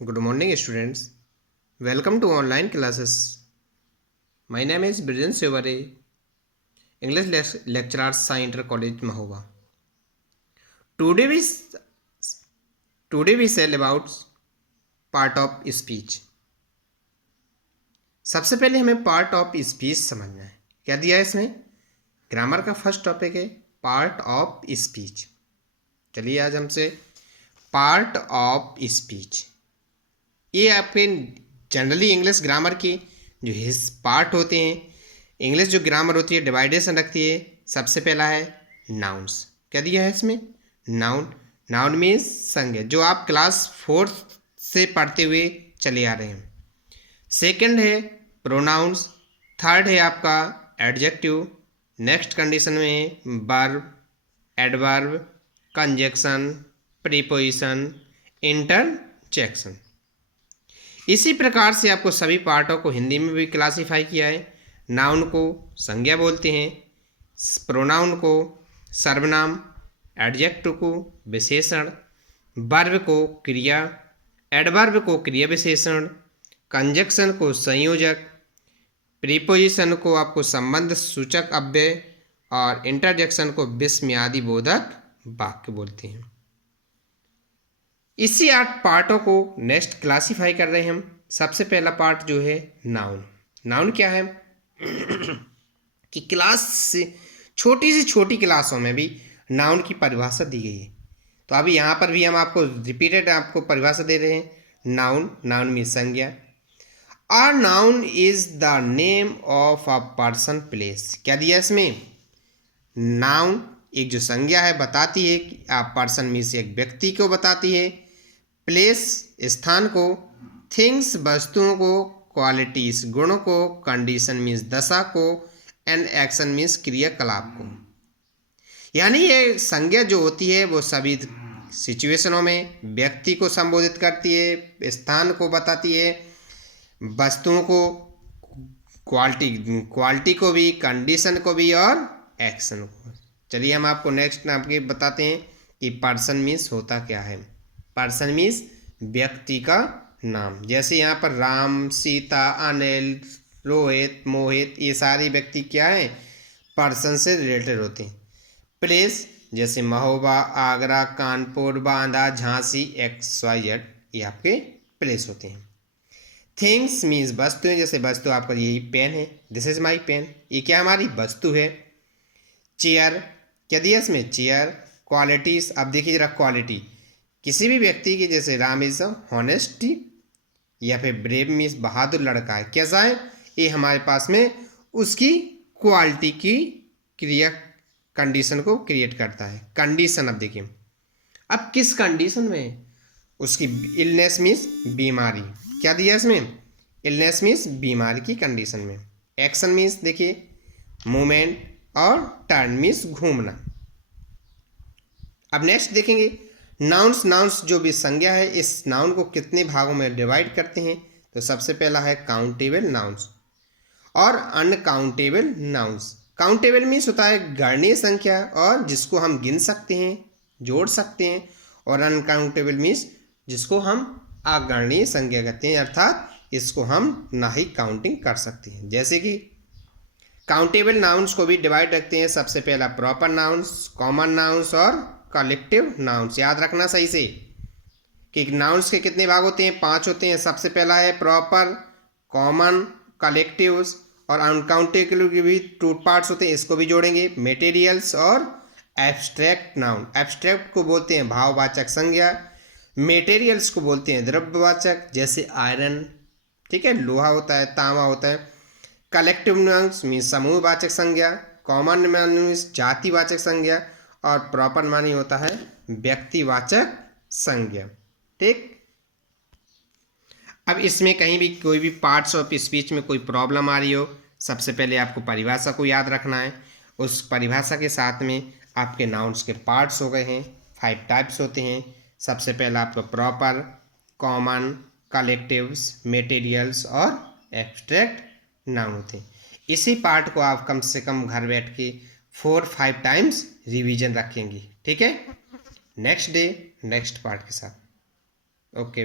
Good morning, students. Welcome to online classes. My name is Brijan Sevare, English lecturer, Inter College, Mahova. Today we today we shall about part of speech. सबसे पहले हमें part of speech समझना है। क्या दिया है इसमें? Grammar का फर्स्ट टॉपिक है पार्ट ऑफ स्पीच। चलिए आज हमसे पार्ट ऑफ स्पीच, ये आपके जनरली इंग्लिश ग्रामर की जो पार्ट होते हैं, इंग्लिश जो ग्रामर होती है डिवाइडेशन रखती है। सबसे पहला है नाउन्स। क्या दिया है इसमें? नाउन। नाउन मीन्स संज्ञा, जो आप क्लास 4 से पढ़ते हुए चले आ रहे हैं। सेकंड है प्रोनाउंस। थर्ड है आपका एडजेक्टिव। नेक्स्ट कंडीशन में verb, adverb, conjunction, preposition, interjection. इसी प्रकार से आपको सभी पार्टों को हिंदी में भी क्लासिफाई किया है। नाउन को संज्ञा बोलते हैं, प्रोनाउन को सर्वनाम, एडजेक्टिव को विशेषण, वर्ब को क्रिया, एडवर्ब को क्रिया विशेषण, कंजक्शन को संयोजक, प्रीपोजिशन को आपको संबंध सूचक अव्यय और इंटरजेक्शन को विस्मयादि बोधक वाक्य बोलते हैं। इसी 8 पार्टों को नेक्स्ट क्लासिफाई कर रहे हैं हम। सबसे पहला पार्ट जो है नाउन। नाउन क्या है कि क्लास से छोटी क्लासों में भी नाउन की परिभाषा दी गई है। तो अभी यहाँ पर भी हम आपको रिपीटेड आपको परिभाषा दे रहे हैं। नाउन मीन्स संज्ञा। A noun is the name of a person place. क्या दिया इसमें? नाउन एक जो संज्ञा है बताती है कि आ पर्सन मीन्स एक व्यक्ति को बताती है, प्लेस स्थान को, थिंग्स वस्तुओं को, क्वालिटीज गुणों को, कंडीशन मीन्स दशा को, एंड एक्शन मीन्स क्रियाकलाप को। यानी ये संज्ञा जो होती है वो सभी सिचुएशनों में व्यक्ति को संबोधित करती है, स्थान को बताती है, वस्तुओं को, क्वालिटी को भी, कंडीशन को भी और एक्शन को। चलिए हम आपको नेक्स्ट आपके बताते हैं कि पर्सन मीन्स होता क्या है। पर्सन मीन्स व्यक्ति का नाम। जैसे यहाँ पर राम, सीता, अनिल, रोहित, मोहित, ये सारे व्यक्ति क्या है? पर्सन से रिलेटेड होते हैं। प्लेस जैसे महोबा, आगरा, कानपुर, बांदा, झांसी, XYZ, ये आपके प्लेस होते हैं। थिंग्स मीन्स वस्तुएं। जैसे वस्तु आपका यही पेन है, दिस इज माई पेन, ये क्या हमारी वस्तु है। चेयर, क्या दिया इसमें? चेयर। क्वालिटीज, अब देखिए जरा क्वालिटी किसी भी व्यक्ति की, जैसे राम इज हॉनेस्टी, या फिर ब्रेव मीन्स बहादुर लड़का है, कैसा है, ये हमारे पास में उसकी क्वालिटी की क्रिया कंडीशन को क्रिएट करता है। कंडीशन, अब देखिए अब किस कंडीशन में? उसकी इलनेस मीन्स बीमारी। क्या दिया इसमें? इलनेस मीन्स बीमारी की कंडीशन में। एक्शन मीन्स देखिए मूवमेंट, और टर्न मीन्स घूमना। अब नेक्स्ट देखेंगे नाउन्स जो भी संज्ञा है, इस नाउन को कितने भागों में डिवाइड करते हैं। तो सबसे पहला है काउंटेबल नाउन्स और अनकाउंटेबल नाउन्स। काउंटेबल मीन्स होता है गणनीय संख्या और जिसको हम गिन सकते हैं, जोड़ सकते हैं, और अनकाउंटेबल मीन्स जिसको हम अगणनीय संख्या कहते हैं, अर्थात इसको हम ना ही काउंटिंग कर सकते हैं। जैसे कि काउंटेबल नाउन्स को भी डिवाइड रखते हैं। सबसे पहला प्रॉपर नाउन्स, कॉमन नाउन्स और कलेक्टिव नाउन्स। याद रखना सही से कि नाउन्स के कितने भाग होते हैं? 5 होते हैं। सबसे पहला है प्रॉपर, कॉमन, कलेक्टिव्स, और अनकाउंटेबल के भी 2 पार्ट्स होते हैं, इसको भी जोड़ेंगे। मटेरियल्स और एब्स्ट्रैक्ट नाउन। एब्स्ट्रैक्ट को बोलते हैं भाववाचक संज्ञा, मटेरियल्स को बोलते हैं द्रव्यवाचक, जैसे आयरन, ठीक है, लोहा होता है, तांबा होता है। कलेक्टिव नाउन्स मीन्स समूहवाचक संज्ञा, कॉमन मीन्स जातिवाचक संज्ञा, और प्रॉपर मानी होता है व्यक्तिवाचक संज्ञा। ठीक। अब इसमें कहीं भी कोई भी पार्ट्स ऑफ स्पीच में कोई प्रॉब्लम आ रही हो, सबसे पहले आपको परिभाषा को याद रखना है। उस परिभाषा के साथ में आपके नाउन्स के पार्ट्स हो गए हैं। 5 टाइप्स होते हैं। सबसे पहला आपका प्रॉपर, कॉमन, कलेक्टिव्स, मटेरियल्स और एब्स्ट्रैक्ट नाउन होते हैं। इसी पार्ट को आप कम से कम घर बैठ के 4-5 टाइम्स रिवीजन रखेंगे। ठीक है। नेक्स्ट डे नेक्स्ट पार्ट के साथ। ओके।